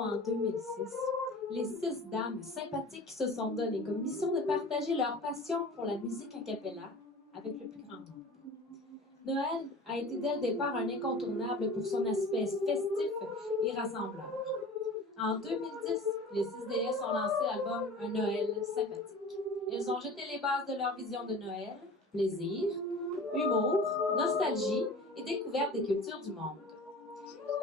en 2006, les 6 dames sympathiques se sont données comme mission de partager leur passion pour la musique a cappella avec le plus grand nombre. Noël a été dès le départ un incontournable pour son aspect festif et rassembleur. En 2010, les 6DS ont lancé l'album Un Noël sympathique. Elles ont jeté les bases de leur vision de Noël, plaisir, humour, nostalgie et découverte des cultures du monde.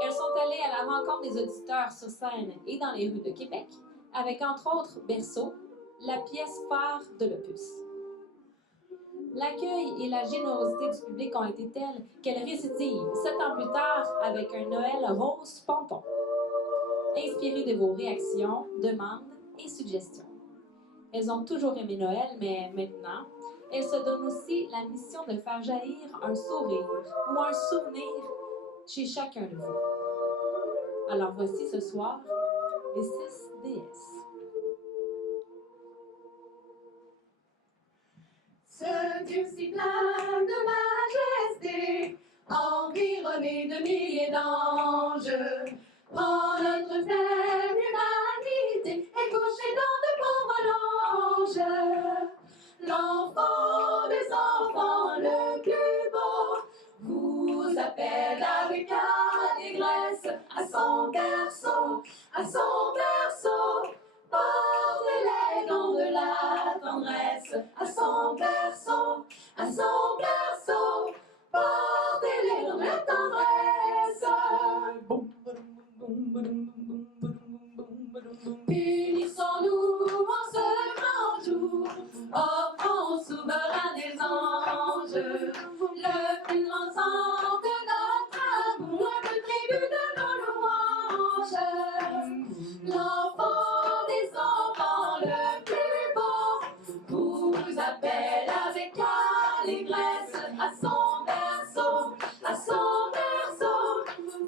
Elles sont allées à la rencontre des auditeurs sur scène et dans les rues de Québec, avec entre autres Berceau, la pièce phare de l'opus. L'accueil et la générosité du public ont été tels qu'elle récidive 7 ans plus tard avec un Noël rose pompon, inspiré de vos réactions, demandes et suggestions. Elles ont toujours aimé Noël, mais maintenant, elles se donnent aussi la mission de faire jaillir un sourire ou un souvenir chez chacun de vous. Alors voici ce soir les 6 DS. Ce Dieu si plein de majesté, environné de milliers d'anges, prend notre faible humanité et couché dans de pauvres anges. L'enfant des enfants le plus beau vous appelle avec allégresse à son berceau, à son berceau. Portez-les dans de la tendresse à son berceau, à son berceau. Portez-les dans de la tendresse. Unissons-nous en ce grand jour, offrons au souverain des anges le plus grand sang de notre amour, le tribut de nos louanges. L'enfant des enfants le plus beau vous appelle avec allégresse à son berceau, à son berceau.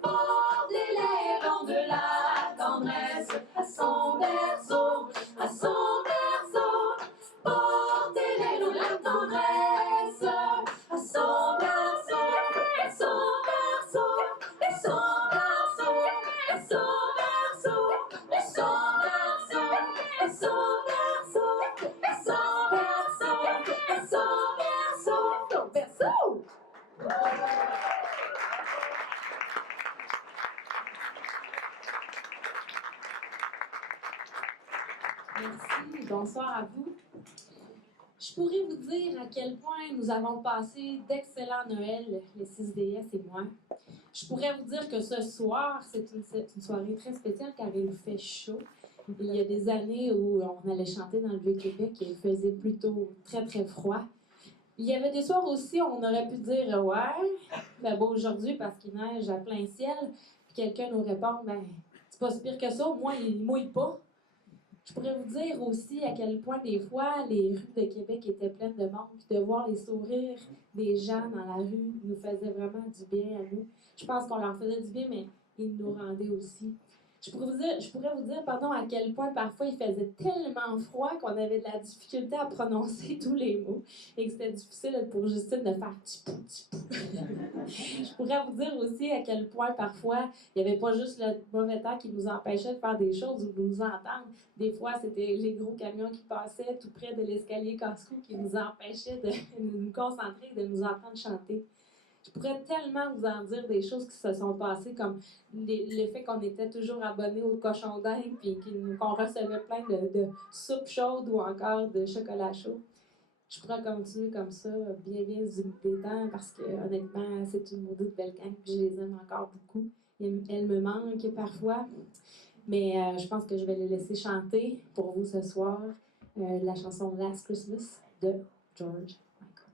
Portez-les dans de la tendresse à son berceau, à son berceau. Portez-les dans la tendresse à son berceau, à son berceau, à son berceau, à son berceau, à son berceau, à son berceau, à son berceau, à son berceau, Merci, bonsoir à vous. Je pourrais vous dire à quel point nous avons passé d'excellents Noëls, les 6DS et moi. Je pourrais vous dire que ce soir, c'est une soirée très spéciale car il fait chaud. Il y a des années où on allait chanter dans le Vieux-Québec et il faisait plutôt très très froid. Il y avait des soirs aussi où on aurait pu dire « Ouais, fait beau aujourd'hui parce qu'il neige à plein ciel. » Puis quelqu'un nous répond « Ben, c'est pas si pire que ça, au moins il mouille pas. » Je pourrais vous dire aussi à quel point des fois les rues de Québec étaient pleines de monde, puis de voir les sourires des gens dans la rue nous faisait vraiment du bien à nous. Je pense qu'on leur faisait du bien, mais ils nous rendaient aussi. Je pourrais vous dire à quel point parfois il faisait tellement froid qu'on avait de la difficulté à prononcer tous les mots et que c'était difficile pour Justine de faire tipou, tipou. Je pourrais vous dire aussi à quel point parfois il n'y avait pas juste le mauvais temps qui nous empêchait de faire des choses ou de nous entendre. Des fois, c'était les gros camions qui passaient tout près de l'escalier casse-cou qui nous empêchaient de nous concentrer et de nous entendre chanter. Je pourrais tellement vous en dire des choses qui se sont passées, comme le fait qu'on était toujours abonnés au cochon d'Inde puis qu'on recevait plein de soupes chaudes ou encore de chocolat chaud. Je pourrais continuer comme ça, bien du temps, parce que honnêtement, c'est une maudite belle gang puis je les aime encore beaucoup. Elles me manquent parfois, mais je pense que je vais les laisser chanter pour vous ce soir la chanson Last Christmas de George Michael.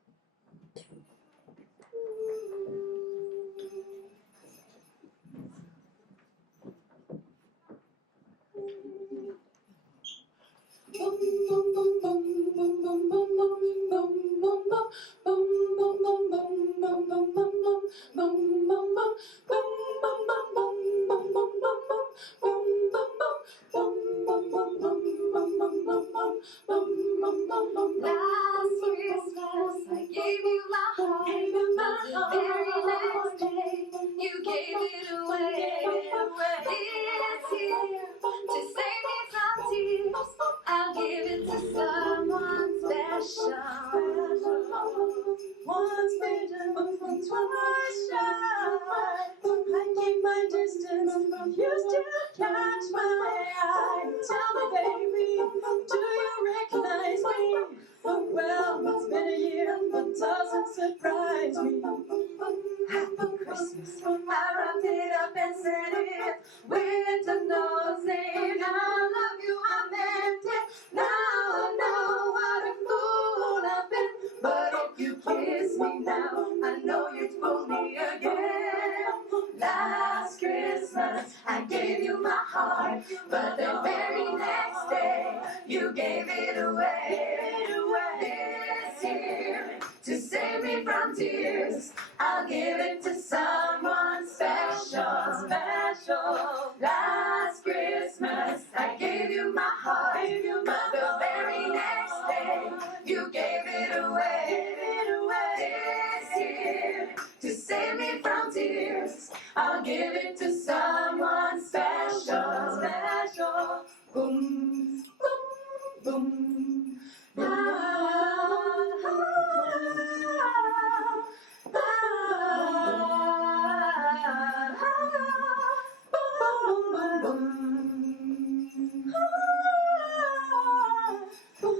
Last Christmas I gave you my heart, the very next day you gave it away. This year give it to someone special. Once bitten, twice shy. I keep my distance, you still catch my eye. Tell me, baby, do you recognize me? Well, it's been a year, but doesn't surprise me. Happy Christmas. I wrapped it up and sent it with a note saying I love you, I meant it. Now I know what a fool I've been. But if you kiss me now, I know you'd fool me again. Last Christmas, I gave you my heart, but the very next day, you gave it away. This year, to save me from tears, I'll give it to someone special. Last Christmas, I gave you my heart, but the very next day, you gave it away. This year, to save me from tears, I'll give it to someone special. Boom, boom, boom.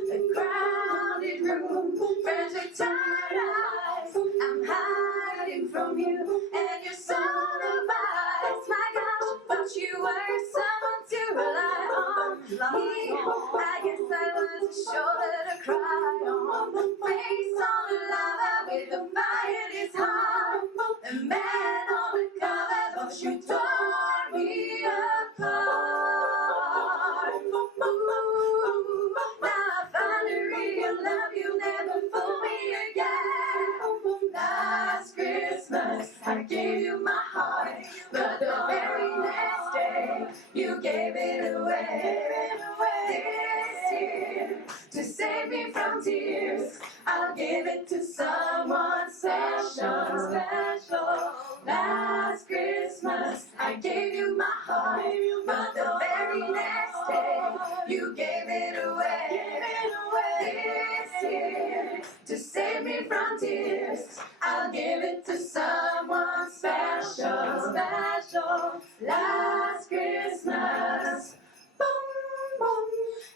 The crowded room, friends with tired eyes. I'm hiding from you and your soul of ice. My gosh, but you were someone to rely on. I guess I was a shoulder to cry on. Face on the lava with a fire in his heart. A man on the cover, but you tore me apart. Ooh, now I finally real love you, never fool me again. Last Christmas, I gave you my heart, but the very next day, you gave it away. This year, to save me from tears, I'll give it to someone special. Last Christmas, I gave you my heart, but the very next day, you gave it away. This year, to save me from tears, I'll give it to someone special. Last Christmas, boom, boom.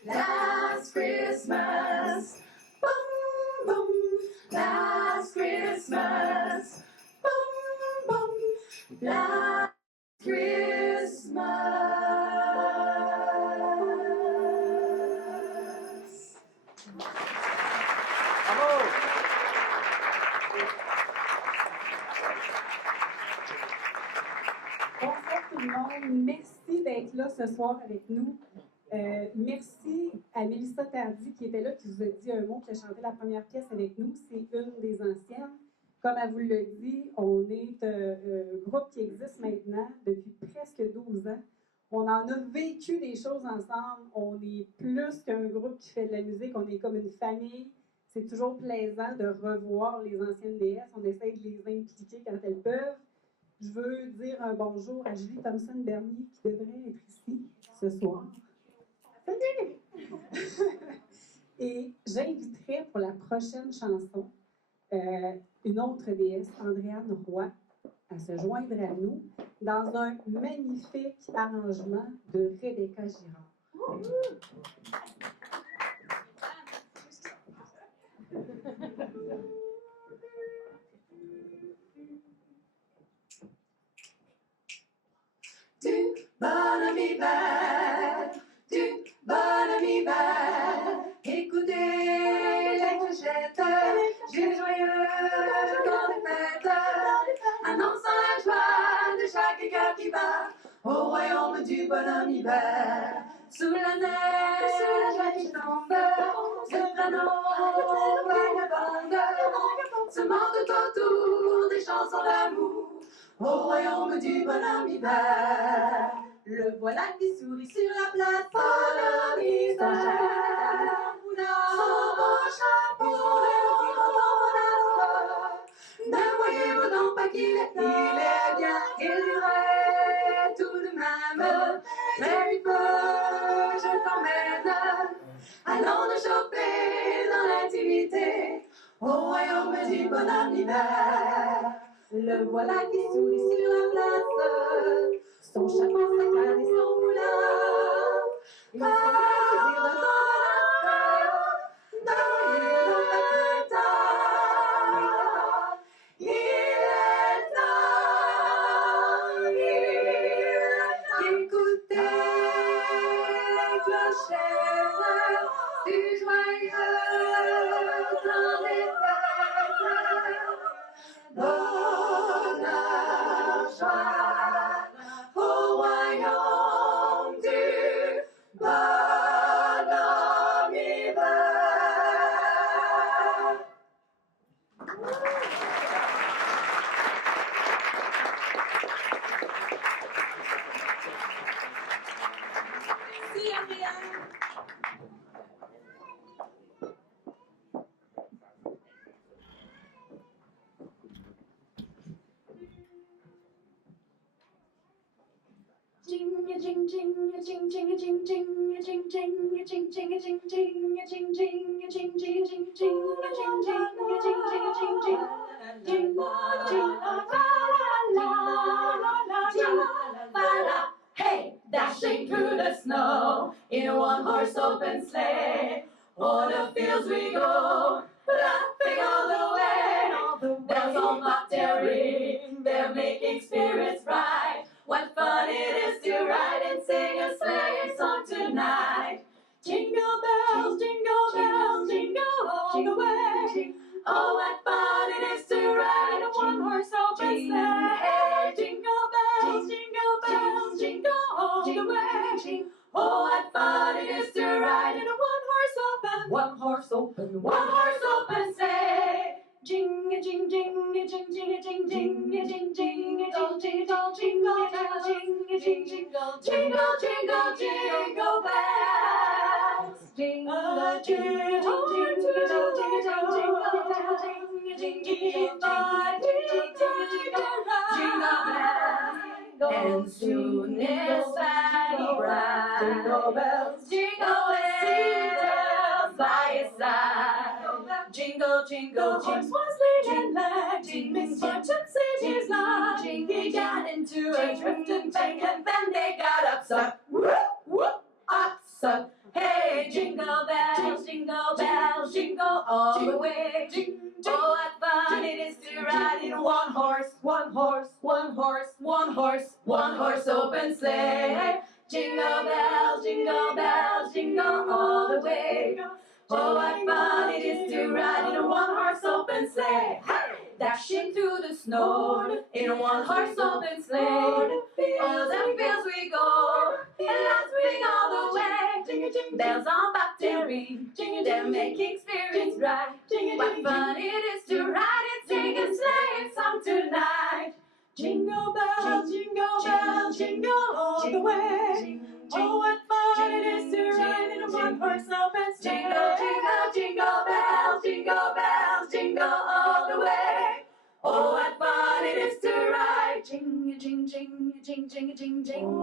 Last Christmas, boom, boom. Last Christmas, boom, boom. Last Christmas. Bonsoir tout le monde. Merci d'être là ce soir avec nous. Merci à Mélissa Tardy qui était là, qui vous a dit un mot, qui a chanté la première pièce avec nous. C'est une des anciennes. Comme elle vous l'a dit, on est un groupe qui existe maintenant depuis presque 12 ans. On en a vécu des choses ensemble. On est plus qu'un groupe qui fait de la musique. On est comme une famille. C'est toujours plaisant de revoir les anciennes déesses. On essaie de les impliquer quand elles peuvent. Je veux dire un bonjour à Julie Thompson-Bernier qui devrait être ici ce soir. Salut! Et j'inviterai pour la prochaine chanson une autre déesse, Andréane Roy, à se joindre à nous dans un magnifique arrangement de Rebecca Girard. Du bonhomme bad, du bonhomme bad. Écoutez les clochettes, j'ai les joyeux dans les fêtes, annonçant la joie de chaque cœur qui bat au royaume du bonhomme hiver. Sous la neige, sous la joie qui tombe, soprano, vagabonde, se monde autour des chansons d'amour au royaume du bonhomme hiver. Le voilà qui sourit sur la place, bonhomme hiver. Son beau chapeau, ne voyez-vous donc pas qu'il est bien, il dirait tout de même, mais il peut, je t'emmène à au royaume du bonheur d'hiver. Le voilà qui sourit sur la place, son chapeau, sa canne et son foulard. Il semble plaisir de ton l'île de Paquita. Il est temps d'écouter les clochettes du joyeux temps des fêtes. Bonheur, joie au royaume du bonhomme hiver. Merci, Ariane. Hey, dashing through the snow in a one-horse open sleigh. O'er the fields we go, laughing all the way. Bells on bobtail ring, they're making spirits bright. What fun it is to ride and sing a sleighing song tonight. Jingle bells, jingle all the way. Oh, what fun it is to ride a one-horse open sleigh. Hey, jingle bells, jingle all the way. Oh, what fun it is to ride in a one-horse open sleigh. Jing a jing jing a jing jing a jing jing a jing jing a jing jingle jingle jing a jing jingle jingle bells. Jingle jingle and soon is Patty bright. Jingle bells, by his side. Jingle, jingle, jingle, was late and lagging. Misfortune saved his life. He got into a drifting bank and then they got upset. Whoop, whoop, upset. Hey, jingle bells, jingle all the way. Oh, what fun it is to ride in a one-horse open sleigh. Jingle bells, jingle all the way. Oh, what fun it is to ride in a one-horse open sleigh. Dashing through the snow in a one-horse open sleigh. O'er the fields we go, and let's ring all the way. Bells on bobtail ring, they're making spirits bright. What fun it is to ride and sing a sleighing song tonight. Jingle bells, jingle all the way. Oh, what fun it is to ride in a one-horse open sleigh. Jingle bells, jingle all the way. Oh, what fun it is to ride. Jing, jing, jing, jing, jing, jing, jing. Jingle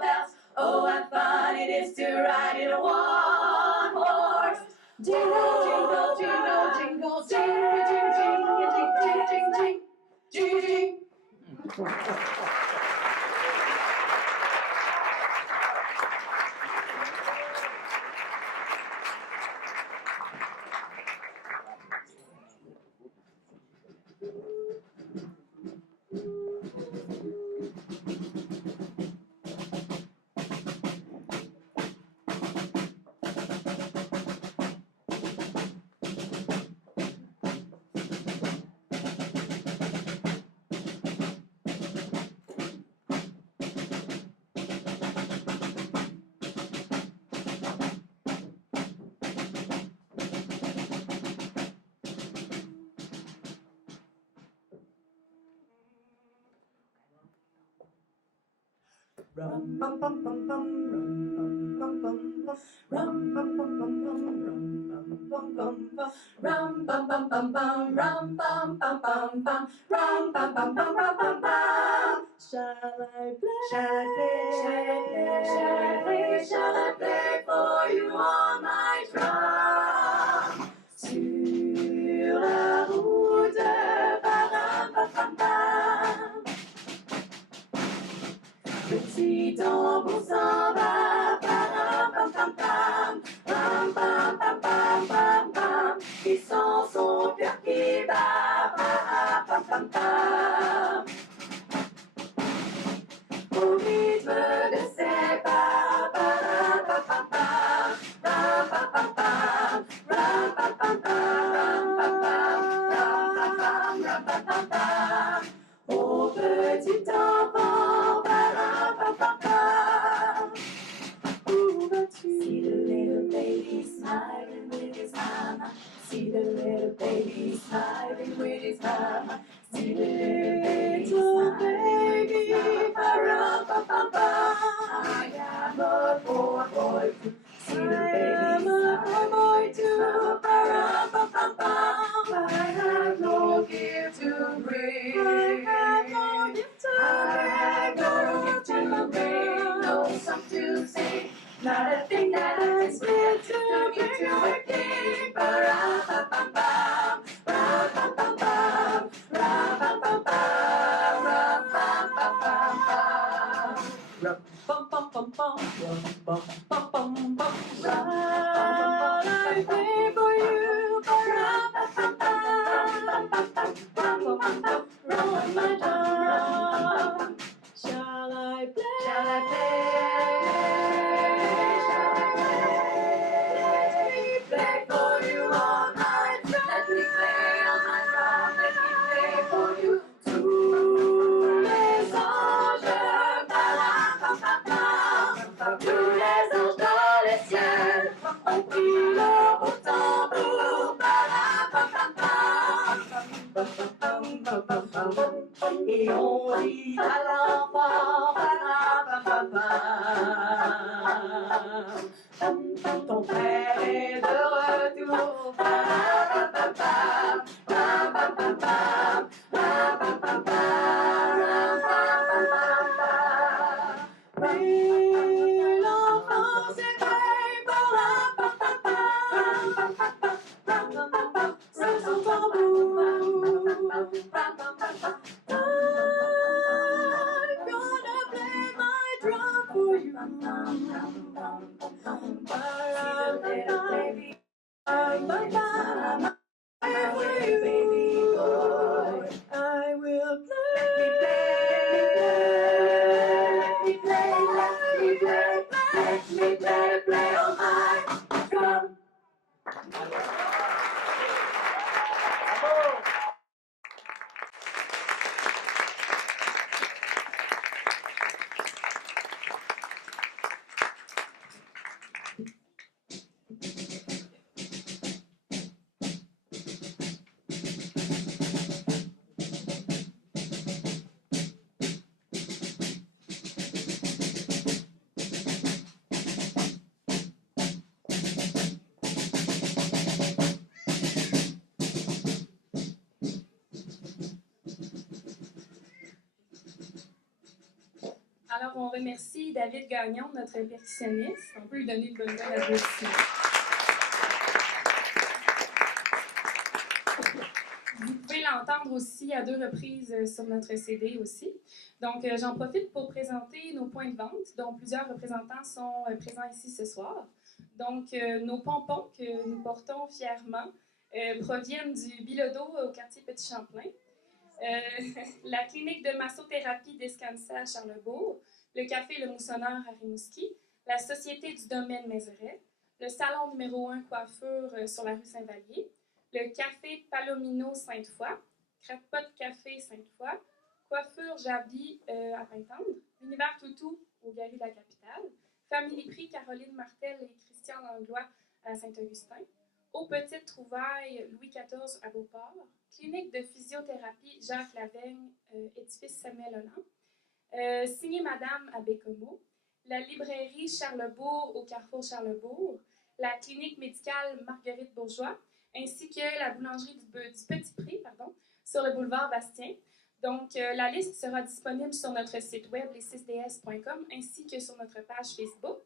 bells. Oh, what fun it is to ride in a one-horse. Jingle, jingle, jingle, jingle, jing, jing, jing, jing, jing, jing, jing. Rum bum bum bum bum rum bum bum bum rum bum bum bum bum rum bum bum bum bum rum bum bum bum bum rum bum bum bum bum bum. Shall I play? Shall I play? Shall I play? Shall I play? Shall I play for you on my drum? Sur la route, param, pam, pam, pam. Petit tambour s'en va, param, pam, pam, pam, pam, pam, pam, pam, pam, pam. Il sent son cœur qui bat, param, pam, pam, pam. Au rythme de ses pas, param, pam, pam, pam, pam, pam, pam, pam, pam, pam, pam, pam, pam, pam, pam, pam, pam, pam. Au petit enfant, param, pam, pam, pam. Où vas-tu? See the little baby smiling with his mama. See the little baby smiling with his mama. See the little baby, param, pam, pam, pam. I am a poor boy too. See the baby boy too, param, pam, pam, pam. I have no gift to bring. I have no gift to bring. I have no gift to bring. No song to sing. Not a thing that I can spare to give to a king. Param, pam, pam, pam. Ram, pam, pam, pam. Ram, pam, pam, pam. Ram, pam, pam, pam, pam. Ram, pam, pam, pam, pam. Ram, pam, pam, pam, pam. Shall I play for you? Param, pam, pam, pam. Pam, pam, pam, pam, pam, pam. Roll my drum. Shall I play? Shall I play? Play for you all night. Let me play on my drum. Let me play for you. Tous les anges, param, pam, pam, pam. Tous les anges dans les ciels ont pris leur beau tambour. Param, pam, pam, pam. Pam, pam, pam, pam, pam, pam. Et on dit à l'enfant, param, pam, pam, pam. Ton père est de retour, param, pam, pam, pam, pam, pam, pam, pam, pam, pam, pam, pam, pam. Oui, l'enfance est belle, param, pam, pam, pam, pam, pam, pam, pam, c'est son tambour, pam, pam, pam, pam. I'm gonna play my drum for you. Baby, baby boy, I will let me play on my drum. Alors, on remercie David Gagnon, notre percussionniste. On peut lui donner une bonne main d'applaudissement. Vous pouvez l'entendre aussi à 2 reprises sur notre CD aussi. Donc, j'en profite pour présenter nos points de vente, dont plusieurs représentants sont présents ici ce soir. Donc, nos pompons que nous portons fièrement proviennent du Bilodeau au quartier Petit-Champlain. La clinique de massothérapie d'Escansa à Charlebourg, le café Le Moussonneur à Rimouski, la Société du domaine Mézeray, le salon numéro 1 coiffure sur la rue Saint-Vallier, le café Palomino Sainte-Foy, Crackpot Café Sainte-Foy, coiffure Jabi à Pintendre, l'univers Toutou au Galerie de la Capitale, Famille Prix Caroline Martel et Christian Langlois à Saint-Augustin, Aux Petites Trouvailles Louis XIV à Beauport, clinique de physiothérapie Jacques Laveigne, édifice Samuel Holland, signé Madame à Bécomo, la librairie Charlebourg au Carrefour Charlebourg, la clinique médicale Marguerite Bourgeois, ainsi que la boulangerie du Petit Prix, sur le boulevard Bastien. Donc, la liste sera disponible sur notre site web, les6ds.com, ainsi que sur notre page Facebook.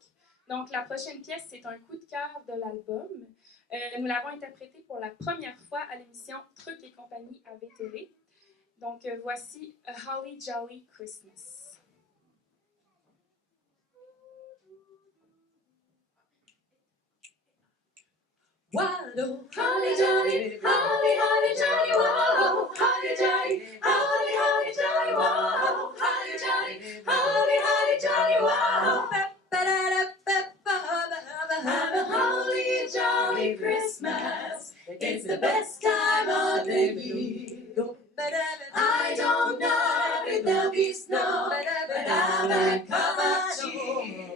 Donc, la prochaine pièce, c'est un coup de cœur de l'album. Nous l'avons interprétée pour la première fois à l'émission Truc et compagnie à VTV. Donc, voici A Holly Jolly Christmas. Wallow, holly jolly, holly, holly jolly, whoa, holly jolly, holly, holly jolly, whoa, holly jolly, holly, holly jolly, whoa. Have a holly jolly Christmas. It's the best time of the year. I don't know if there'll be snow, but have a cup of cheer.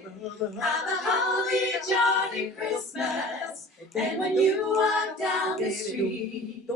Have a holly jolly Christmas. And when you walk down the street,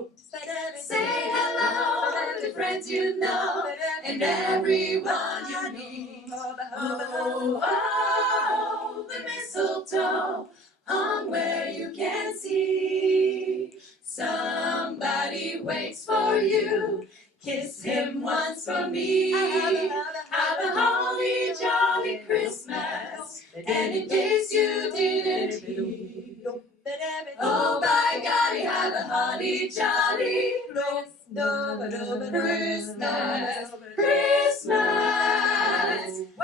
say hello to friends you know and everyone you meet. Oh, oh, the mistletoe hung where you can see. Somebody waits for you. Kiss him once for me. Have a holly jolly Christmas. And in case you didn't hear, oh, by golly, have a holly jolly Christmas. Christmas.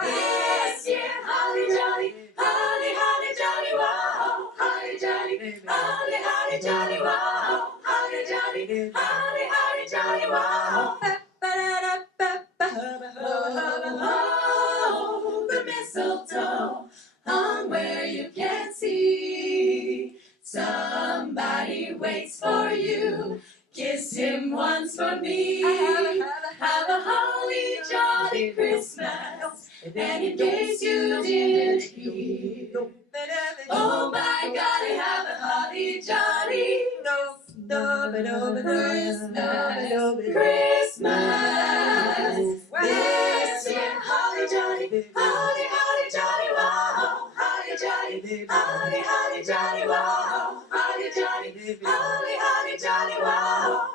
Yes, yeah, holly jolly, holly, holly jolly, whoa, holly jolly, holly, holly jolly, whoa, holly jolly, holly, holly jolly, whoa. Oh, the mistletoe hung where you can't see. Somebody waits for you. Kiss him once for me. Have a holly jolly Christmas. And in case you didn't hear, oh my golly, have a holly jolly Christmas. Christmas. Yes, yeah, holly jolly, holly, holly jolly, whoa, holly jolly, holly, holly jolly, whoa, holly jolly, holly, holly jolly, whoa.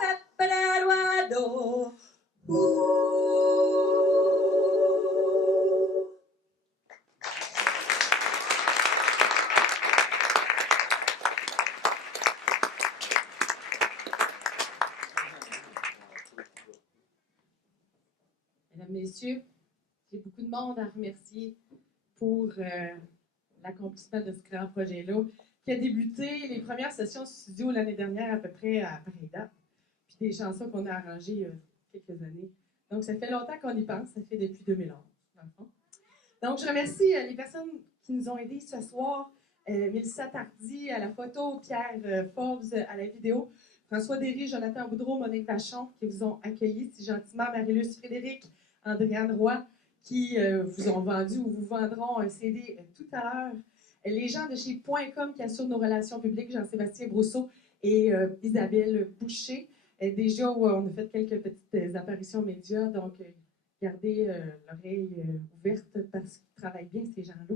Mesdames, Messieurs, j'ai beaucoup de monde à remercier pour l'accomplissement de ce grand projet-là, qui a débuté les premières sessions studio l'année dernière à peu près à pareille date, puis des chansons qu'on a arrangées il y a quelques années. Donc, ça fait longtemps qu'on y pense, ça fait depuis 2011, dans le fond. Donc, je remercie les personnes qui nous ont aidés ce soir. Mélissa Tardy à la photo, Pierre Forbes à la vidéo, François Derry, Jonathan Boudreau, Monique Vachon, qui vous ont accueillis si gentiment, Marie-Luce Frédéric, Andréane Roy, qui vous ont vendu ou vous vendront un CD tout à l'heure. Les gens de chez .com qui assurent nos relations publiques, Jean-Sébastien Brousseau et Isabelle Boucher. Déjà, on a fait quelques petites apparitions médias, donc gardez l'oreille ouverte parce qu'ils travaillent bien, ces gens-là.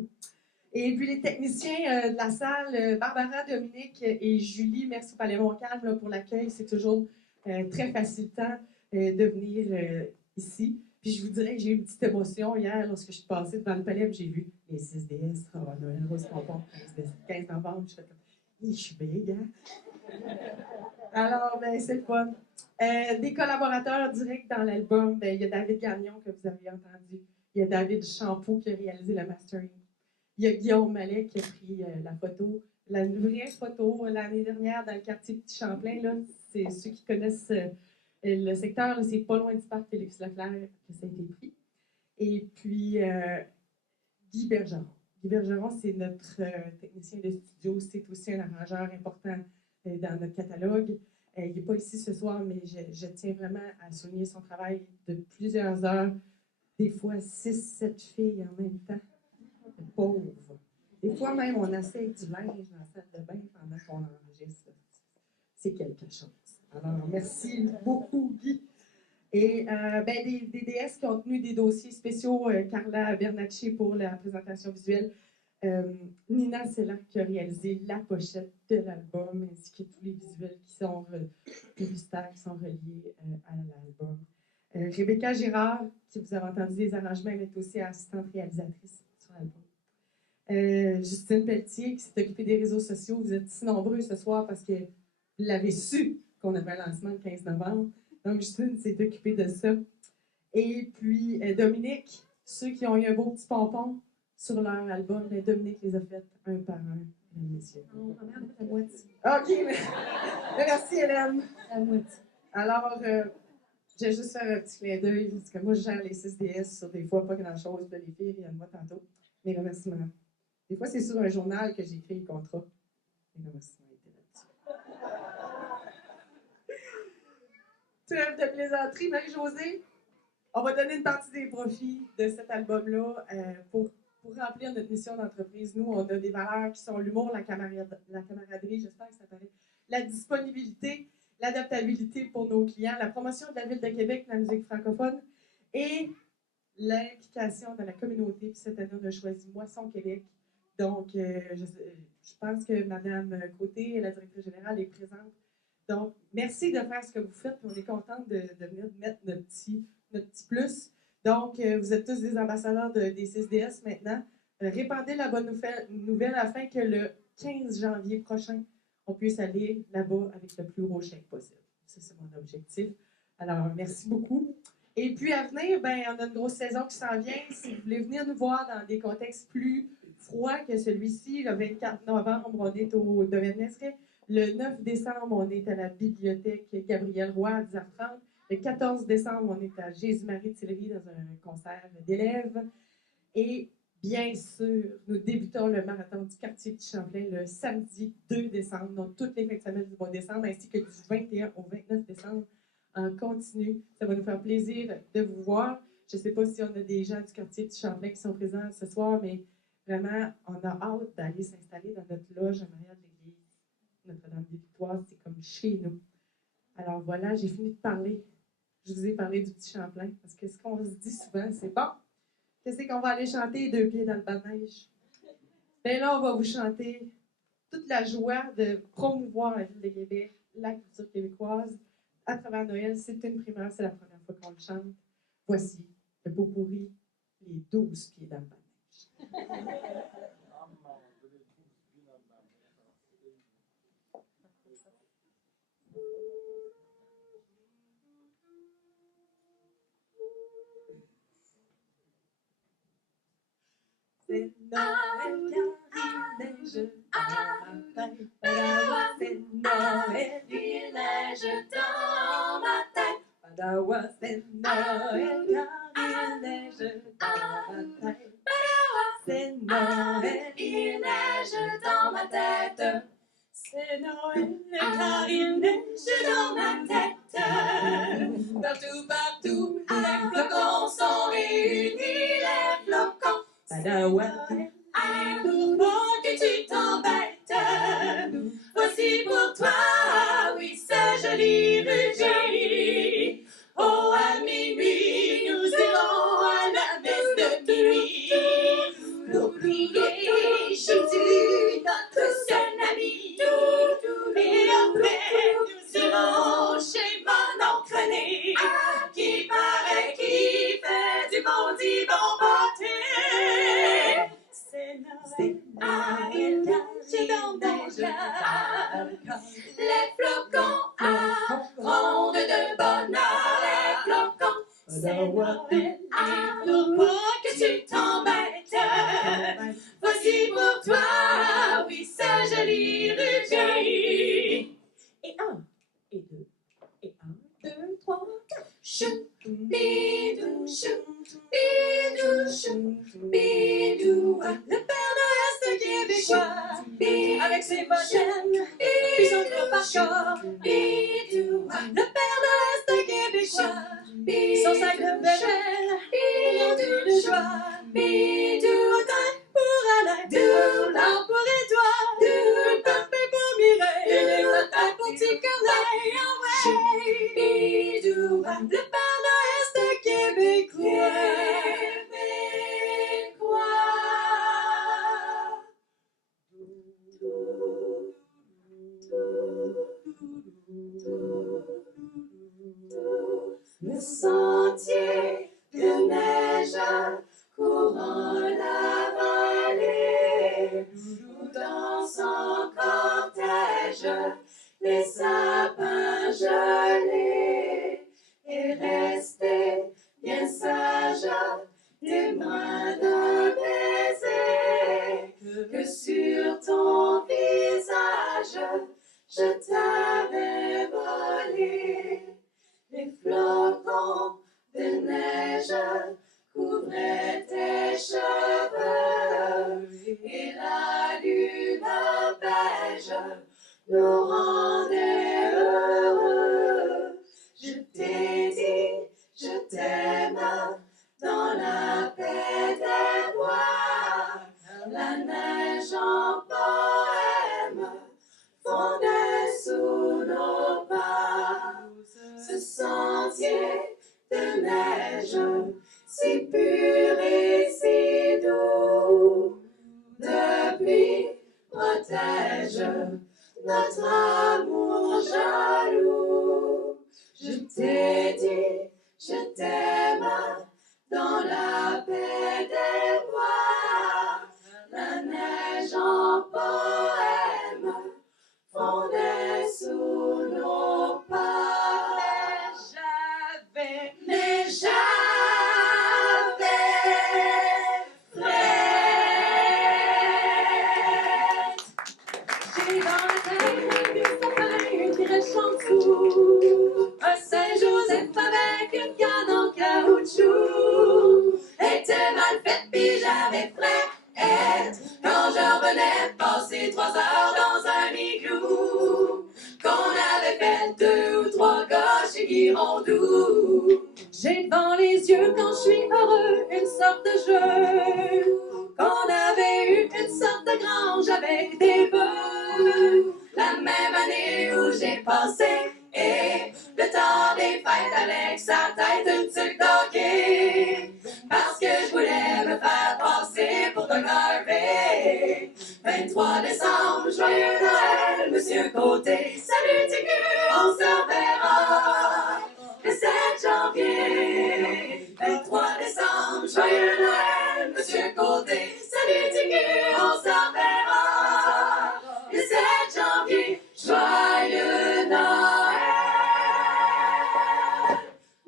Et puis les techniciens de la salle, Barbara, Dominique et Julie, merci au Palais Montcalm pour l'accueil. C'est toujours très facilitant de venir ici. Puis je vous dirais que j'ai eu une petite émotion hier lorsque je suis passée devant le palais et j'ai vu les 6DS, Noël Rose Pompon, 15 novembre. Je fais comme, je suis big, hein? Alors, ben, c'est le fun. Des collaborateurs directs dans l'album, ben, il y a David Gagnon que vous avez entendu. Il y a David Champeau qui a réalisé le mastering. Il y a Guillaume Mallet qui a pris la photo, la vraie photo l'année dernière dans le quartier Petit Champlain. Là, c'est ceux qui connaissent le secteur, c'est pas loin du parc Félix Leclerc que ça a été pris. Et puis, Guy Bergeron. Guy Bergeron, c'est notre technicien de studio. C'est aussi un arrangeur important dans notre catalogue. Il n'est pas ici ce soir, mais je tiens vraiment à souligner son travail de plusieurs heures, des fois 6-7 filles en même temps. Pauvre. Des fois même, on essaie du linge dans la salle de bain pendant qu'on enregistre. C'est quelque chose. Alors, merci beaucoup, Guy. Et ben, des DS qui ont tenu des dossiers spéciaux, Carla Bernacci pour la présentation visuelle, Nina Sellan qui a réalisé la pochette de l'album, ainsi que tous les visuels qui sont publicitaires, qui sont reliés à l'album. Rebecca Girard, qui vous avez entendu des arrangements, elle est aussi assistante réalisatrice sur l'album. Justine Pelletier, qui s'est occupée des réseaux sociaux. Vous êtes si nombreux ce soir parce que vous l'avez su qu'on avait un lancement le 15 novembre. Donc, Justine s'est occupée de ça. Et puis, Dominique, ceux qui ont eu un beau petit pompon sur leur album, Dominique les a fait un par un, messieurs. Non, on a fait la moitié. OK, merci Hélène. La moitié. Alors, j'ai juste fait un petit clin d'œil, parce que moi, je gère les 6DS sur des fois pas grand-chose, puis les filles viennent moi tantôt. Mes remerciements. Des fois, c'est sur un journal que j'écris le contrat. Mes remerciements étaient là-dessus. Trêve de plaisanterie, Marie-Josée. On va donner une partie des profits de cet album-là pour remplir notre mission d'entreprise. Nous, on a des valeurs qui sont l'humour, la camaraderie, j'espère que ça paraît, la disponibilité, l'adaptabilité pour nos clients, la promotion de la Ville de Québec, la musique francophone et l'implication dans la communauté. Puis cette année, on a choisi Moisson Québec. Donc, je pense que Mme Côté, la directrice générale, est présente. Donc, merci de faire ce que vous faites. Puis on est contente de venir mettre notre petit plus. Donc, vous êtes tous des ambassadeurs des 6DS maintenant. Répandez la bonne nouvelle afin que le 15 janvier prochain, on puisse aller là-bas avec le plus gros chèque possible. Ça, c'est mon objectif. Alors, merci beaucoup. Et puis, à venir, ben, on a une grosse saison qui s'en vient. Si vous voulez venir nous voir dans des contextes plus froids que celui-ci, le 24 novembre, on est au Domaine Nesret. Le 9 décembre, on est à la bibliothèque Gabriel Roy à 10h30. Le 14 décembre, on est à Jésus-Marie de Sillery dans un concert d'élèves. Et bien sûr, nous débutons le marathon du quartier Petit Champlain le samedi 2 décembre, donc toutes les fins de semaine du mois de décembre, ainsi que du 21 au 29 décembre en continu. Ça va nous faire plaisir de vous voir. Je ne sais pas si on a des gens du quartier Petit Champlain qui sont présents ce soir, mais vraiment, on a hâte d'aller s'installer dans notre loge en arrière de l'église Notre-Dame-des-Victoires. C'est comme chez nous. Alors voilà, j'ai fini de parler. Je vous ai parlé du Petit Champlain, parce que ce qu'on se dit souvent, c'est bon, qu'est-ce qu'on va aller chanter 2 pieds dans le bas de neige? Bien là, on va vous chanter toute la joie de promouvoir la Ville de Québec, la culture québécoise, à travers Noël. C'est une primeur, c'est la première fois qu'on le chante. Voici le pot pourri, les 12 pieds dans le bas de neige. C'est Noël car il neige dans ma tête. C'est Noël, il neige dans ma tête. Padawa, c'est Noël car il neige dans ma tête. C'est Noël, il neige dans ma tête. C'est Noël car il neige dans ma tête. Partout, partout, les flocons sont réunis, les flocons. Padawan, pour pas que tu t'embêtes, voici pour toi, oui, ce joli rugy. Oh, à minuit, nous irons à la messe de minuit pour prier Jésus, notre seul ami. Et après, nous irons chez mon oncle René, qui paraît qu'il fait du bon pâté. C'est Noël, j'ai dans mon cœur. Les flocons grondent de bonheur, les flocons. C'est Noël, pour pas que tu t'embêtes. Voici pour toi, oui, ce joli rugy. Et 1, et 2, et 1, 2, 3, 4. Chou, bidou, chou, bidou, chou, bidou. Le Père Noël, c'est québécois, avec ses bottines, puis son gros par corps. Bidou. Le Père Noël, c'est québécois, son sac de bébelle, rempli de joie. Bidou, autant pour Alain, dou, l'or pour Édouard, dou, parfait pour Mireille, et les matins pour petit Corneille. Bidou, le Père Noël, c'est québécois. Le sang courant la vallée, nous dansons cortège, les sapins gelés, et restez bien sages, témoins d'un baiser, que sur ton visage, je t'avais volé. Les flocons de neige couvraient tes cheveux et la lune beige nous rendait heureux. Je t'ai dit, je t'aime dans la paix des bois, la neige en poème fondait sous nos pas. Ce sentier de neige, si pur et si doux, depuis protège notre amour jaloux. Je t'ai dit, je t'aime dans la paix des bois, la neige en poème fondait sous nos pas. Mais j'avais fret. J'ai dans la tête des sapins qui restent en dessous, un Saint-Joseph avec une canne en caoutchouc. Était mal faite pis j'avais fret quand je revenais passer 3 heures dans un igloo. Qu'on avait fait 2 ou 3 gars chez Girondou. J'ai devant les yeux quand je suis heureux une sorte de jeu. Qu'on avait eu une sorte de grange avec des bœufs. La même année où j'ai passé et le temps des fêtes avec sa tête une tuque d'hockey. Parce que je voulais me faire passer pour Doug Harvey. 23 décembre, joyeux Noël, Monsieur Côté. Salut Tigu, on se reverra le 7 janvier. 23 décembre, joyeux Noël, Monsieur Côté. Salut Tigu, on se reverra le 7 janvier. Joyeux Noël,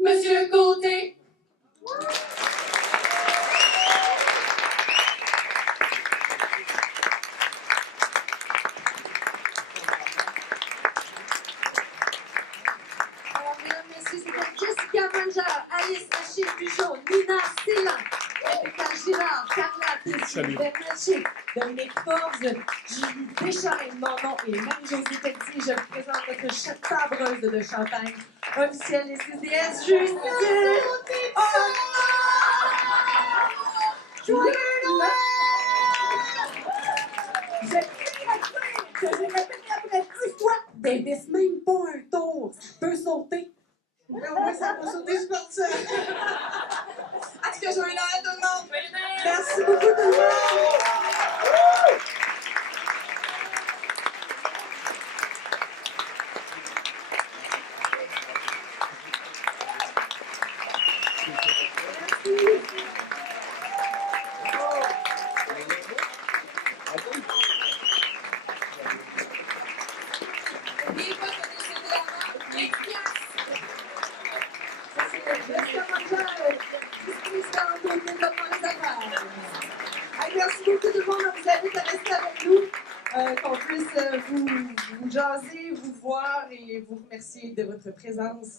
Monsieur Côté. Jessica Manger, Alice Haché-Bugeaud, Nina Célan, Rebecca Girard, Carla Tessier, Bernatchez, Dominique Forbes, Julie Deschamps, mon nom est Marie-Josée Pelletier. Je vous présente notre chef sabreuse de champagne, officielle des CDS, Justine. Joyeux Noël! Je tiens à dire que j'ai répété après 10 fois, dévisse même pas un tour, ça peut sauter. Mais au moins, ça va sauter, je porte ça. En tout cas, joyeux Noël tout le monde! Merci beaucoup tout le monde! N'oubliez pas que vous êtes là-bas, 20 piastres. Ça, c'est Jessica Manger, Christine Antoine, de les affaires. Hey, merci beaucoup tout le monde, on vous invite à rester avec nous, qu'on puisse vous jaser, vous voir et vous remercier de votre présence.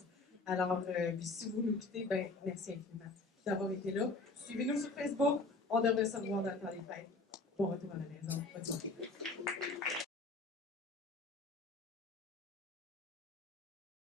Alors, puis si vous nous quittez, ben merci infiniment d'avoir été là. Suivez-nous sur Facebook, on devrait se revoir dans le temps des fêtes. Bon retour à la maison, bonne soirée.